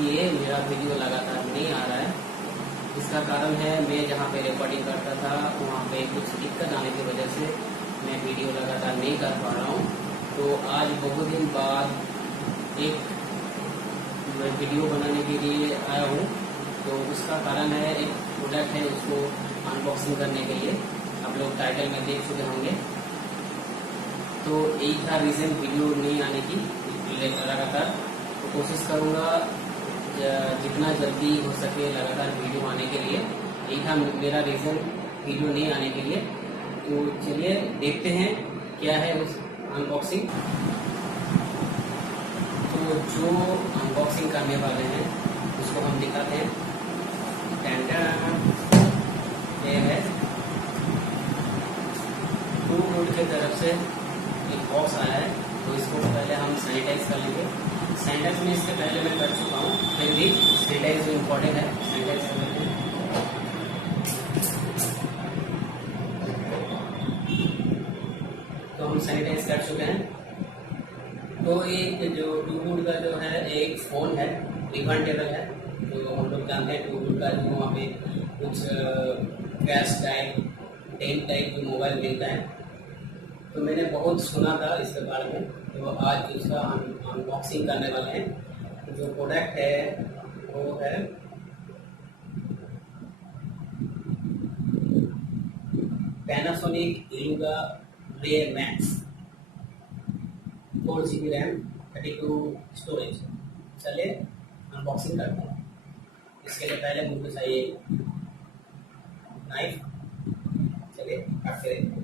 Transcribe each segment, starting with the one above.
इसलिए मेरा वीडियो लगातार नहीं आ रहा है। इसका कारण है मैं जहाँ पे रिकॉर्डिंग करता था वहाँ पे कुछ दिक्कत आने की वजह से मैं वीडियो लगातार नहीं कर पा रहा हूँ। तो आज बहुत दिन बाद एक वीडियो बनाने के लिए आया हूँ। तो उसका कारण है एक प्रोडक्ट है, उसको अनबॉक्सिंग करने के लिए। आप लोग टाइटल में देख चुके होंगे। तो यही था रीज़न वीडियो नहीं आने की लगातार। तो कोशिश करूँगा जितना जल्दी हो सके लगातार वीडियो आने के लिए। यही था मेरा रीज़न वीडियो नहीं आने के लिए। तो चलिए देखते हैं क्या है उस अनबॉक्सिंग। तो जो अनबॉक्सिंग करने वाले हैं उसको हम दिखाते हैं। ये है टूगुड की तरफ से एक बॉक्स आया है। तो इसको पहले हम सैनिटाइज कर लेंगे। सैनिटाइज में इससे पहले मैं कर चुका हूँ, फिर भी सैनिटाइज जो इम्पोर्टेंट है, सैनिटाइज कर लेते हैं। तो हम सैनिटाइज कर चुके हैं। तो एक जो टूगुड का जो है एक फ़ोन है, रिफंडेबल है। तो हम लोग जानते हैं टूगुड का जो वहाँ पे कुछ कैश टाइप, टेन टाइप जो मोबाइल मिलता है। तो मैंने बहुत सुना था इसके बारे में। तो आज उसका अनबॉक्सिंग करने वाले हैं। जो प्रोडक्ट है वो है Panasonic Eluga Max 4 GB RAM 32 storage. चलिए अनबॉक्सिंग करते हैं। इसके लिए पहले मुझे चाहिए नाइफ। चलिए काटते रहते हैं।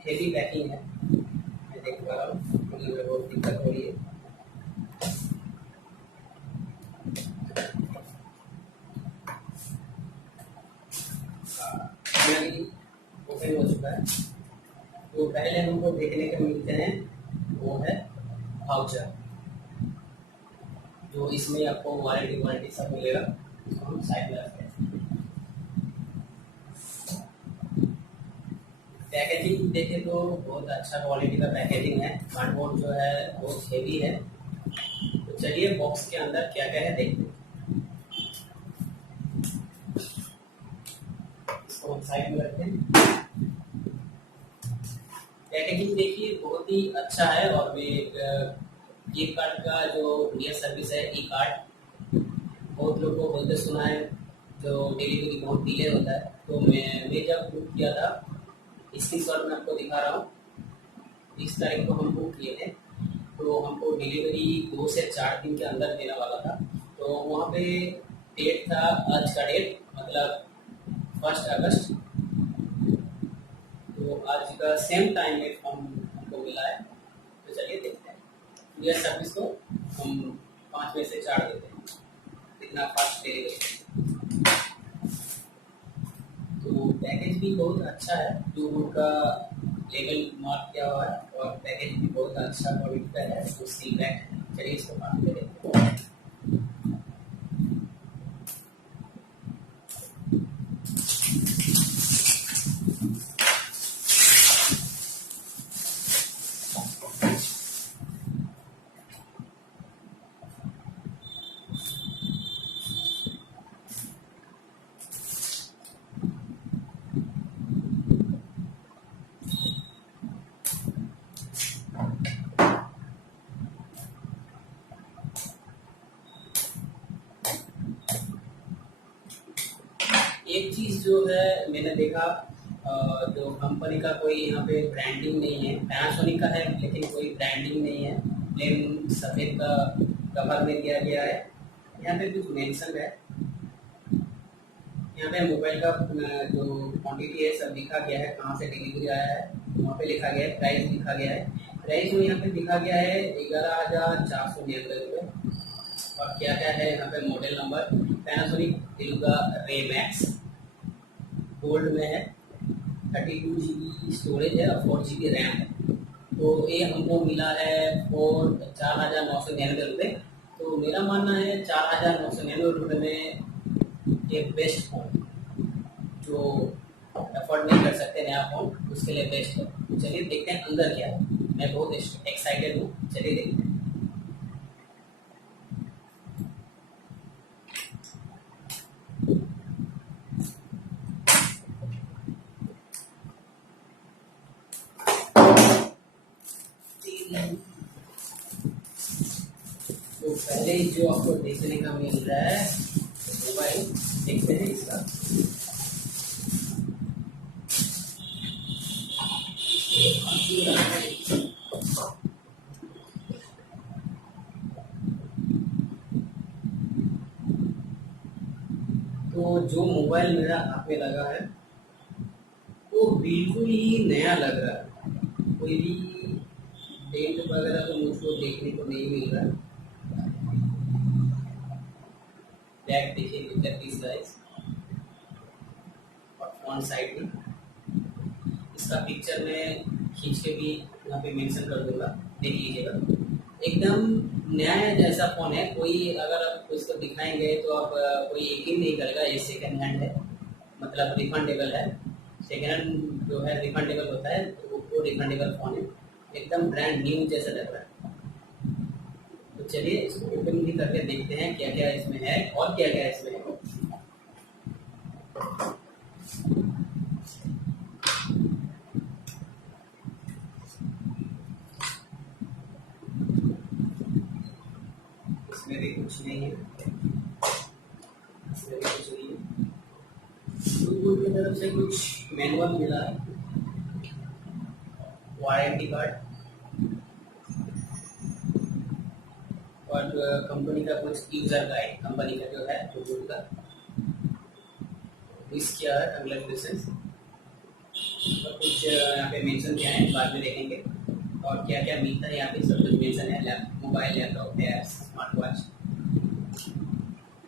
हेवी पैकिंग है, मैं देख पा रहा हूँ। मुझे बहुत दिक्कत हो रही है। ओपन हो चुका है। तो पहले हमको देखने को मिलते हैं वो है वाउचर, जो इसमें आपको वारंटी सब मिलेगा। तो हम साइड में रखते हैं। पैकेजिंग देखें तो बहुत अच्छा क्वालिटी का पैकेजिंग है। कार्डबोर्ड जो है बहुत हेवी है। तो चलिए बॉक्स के अंदर क्या क्या है देखते हैं। इसको हम साइड में रखते हैं। पैकेजिंग देखिए बहुत ही अच्छा है। और फ्लिपकार्ट का जो इंडिया सर्विस है ई कार्ड, बहुत लोगों को बोलते सुना है जो डिलीवरी बहुत डिले होता है। तो मैं जब बुक किया था, इसकी शॉट मैं आपको दिखा रहा हूँ। 20 तारीख को हम बुक किए थे। तो हमको डिलीवरी 2 से 4 दिन के अंदर देने वाला था। तो वहाँ पे डेट था, आज का डेट मतलब 1 अगस्त। तो आज का सेम टाइम में हमको मिला है। तो चलिए देखते हैं। यह सर्विस को हम 5 में से 4 देते हैं, इतना फास्ट डिलीवरी। तो पैकेज भी बहुत अच्छा है। टूगुड का लेबल मार्क किया हुआ है और पैकेज भी बहुत अच्छा क्वालिटी का है। तो सील बैक है। चलिए इसको काट के देखते हैं। एक चीज जो है मैंने देखा, जो कंपनी का कोई यहाँ पे ब्रांडिंग नहीं है। पैनासोनिक का है लेकिन कोई ब्रांडिंग नहीं है। प्लेन सफेद का कवर में दिया गया है। यहाँ पे कुछ मेंशन है। यहाँ पे मोबाइल का जो क्वांटिटी है सब लिखा गया है, कहाँ से डिलीवरी आया है वहाँ पे लिखा गया है। प्राइस लिखा गया है। प्राइस में यहाँ पे लिखा गया है 11,499 रुपये। और क्या क्या है यहाँ पे मॉडल नंबर पैनासोनिक एलुगा रे मैक्स गोल्ड में है। 32 GB स्टोरेज है और 4 GB रैम है। तो ये हमको मिला है 4,999 रुपये। तो मेरा मानना है 4,999 रुपये में ये बेस्ट फोन, जो अफोर्ड नहीं कर सकते नया फोन, उसके लिए बेस्ट है। चलिए देखते हैं अंदर क्या है। मैं बहुत एक्साइटेड हूँ, चलिए देखते हैं। तो पहले ही जो आपको देखने का मिल रहा है मोबाइल, देखते हैं इसका। तो जो मोबाइल मेरा हाथ में लगा है वो बिल्कुल ही नया लग रहा है, कोई भी डेंट वगैरह तो मुझको देखने को नहीं मिल रहा है। बैक देखिए, पिक्चर की साइज और फ्रंट साइड में। इसका पिक्चर मैं खींच के भी यहाँ पे मेंशन कर दूंगा, देख लीजिएगा। एकदम नया जैसा फोन है, कोई अगर आप इसको दिखाएंगे तो आप कोई यकीन नहीं करेगा ये सेकंड हैंड है, मतलब रिफंडेबल है। सेकंड हैंड जो है रिफंडेबल होता है, तो वो रिफंडेबल फोन है, एकदम ब्रांड न्यू जैसा लग रहा है। तो चलिए इसको ओपन भी करके देखते हैं क्या क्या इसमें है और क्या क्या इसमें है। इसमें भी कुछ नहीं है, इसमें भी कुछ नहीं है। गूगल की तरफ से कुछ मैनुअल मिला है, वारंटी कार्ड और कंपनी का कुछ यूजर गाइड, कंपनी का जो है गूगल का इसके कंग्रेचुलेशंस और कुछ यहाँ पे मेंशन किया है, बाद में देखेंगे। और क्या क्या मिलता है यहाँ पे सब कुछ मेंशन है, mobile, laptop, apps, smart watch.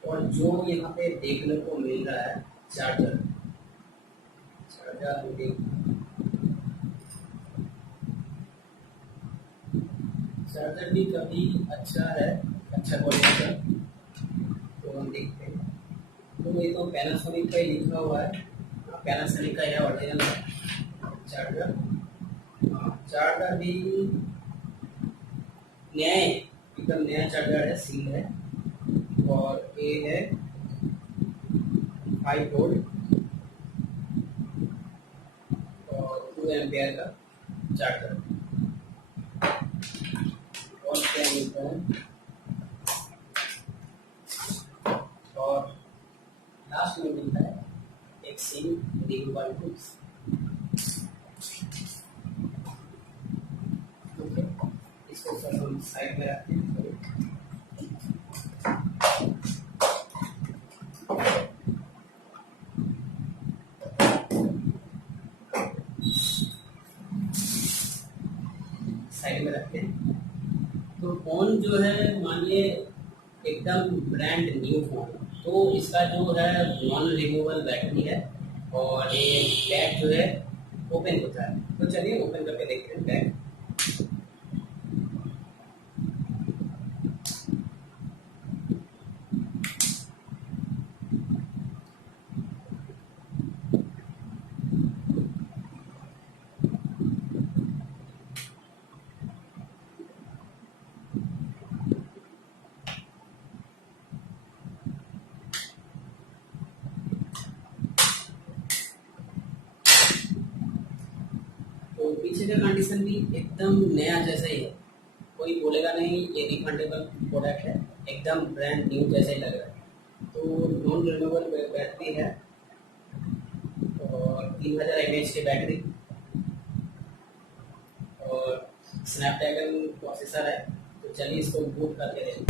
और जो यहाँ पे देखने को मिल रहा है चार्जर चार्जर भी काफ़ी अच्छा है, अच्छा क्वालिटी का। तो हम देखते हैं। तो ये तो पैनासोनिक का ही लिखा हुआ है, पैनासोनिक का यह ओरिजिनल चार्जर। चार्जर भी नया है, एकदम नया चार्जर है, सील है। और ये है 5 वोल्ट और 2 एम्पियर का चार्जर। और क्या मिलता है, और लास्ट में मिलता है एक सिम रिंग वाली बुक्स। इसको सर हम साइड में रखते हैं। साइड में रखते हैं। तो फोन जो है मानिए एकदम ब्रांड न्यू फोन, तो इसका जो है नॉन रिमूवेबल बैटरी है और ये बैग जो है ओपन होता है। तो चलिए ओपन करके देखते हैं बैग। तो पीछे का कंडीशन भी एकदम नया जैसा ही है, कोई बोलेगा नहीं ये रिफंडेबल प्रोडक्ट है, एकदम ब्रांड न्यू जैसा ही लग रहा है। तो नॉन रिन्यूएबल बैटरी है और 3000 mAh की बैटरी और स्नैपड्रैगन प्रोसेसर है। तो चलिए इसको बूट करके देखते हैं।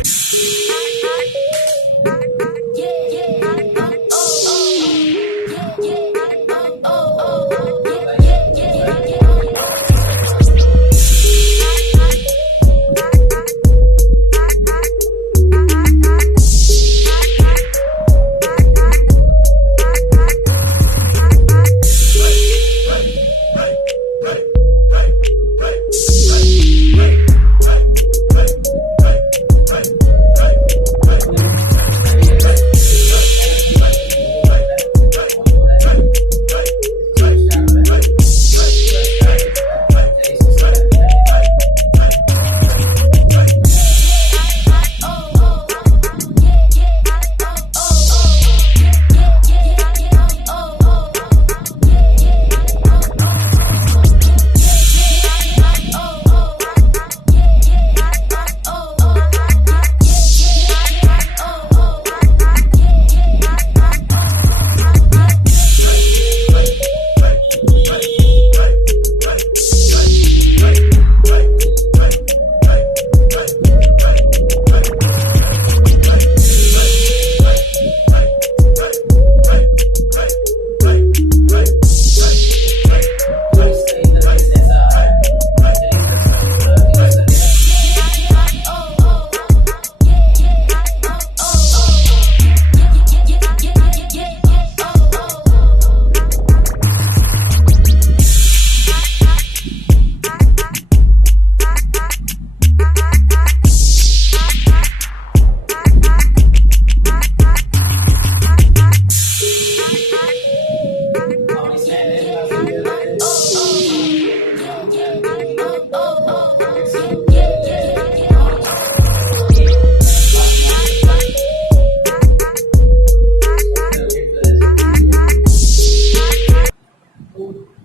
तो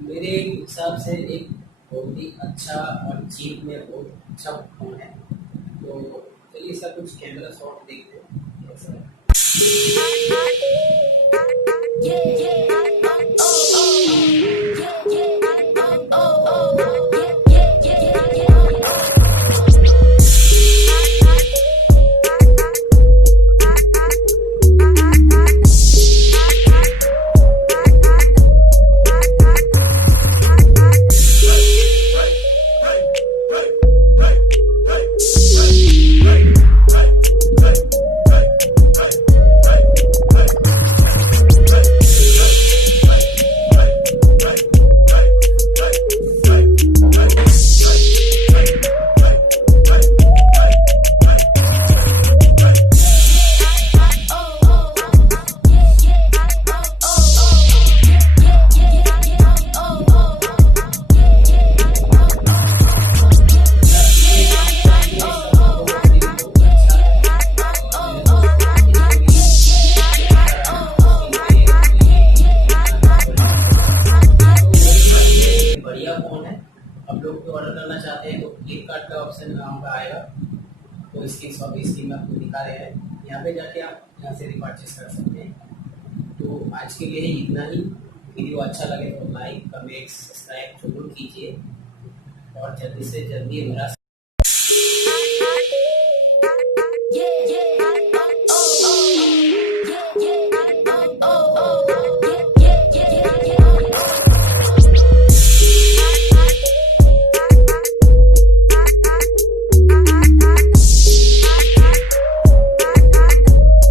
मेरे हिसाब से एक बहुत ही अच्छा और चीप में बहुत अच्छा फोन है। तो चलिए इसका कुछ कैमरा शॉट देखते हैं कैसा है। अब लोग ऑर्डर करना चाहते हैं तो फ्लिपकार्ट का ऑप्शन वहाँ पर आएगा। तो इसकी शॉप स्क्रीन में आपको दिखा रहे हैं, यहाँ पे जाके आप यहाँ से रिपर्चेस कर सकते हैं। तो आज के लिए इतना ही। वीडियो अच्छा लगे तो लाइक कमेंट सब्सक्राइब जरूर कीजिए और जल्दी से जल्दी मेरा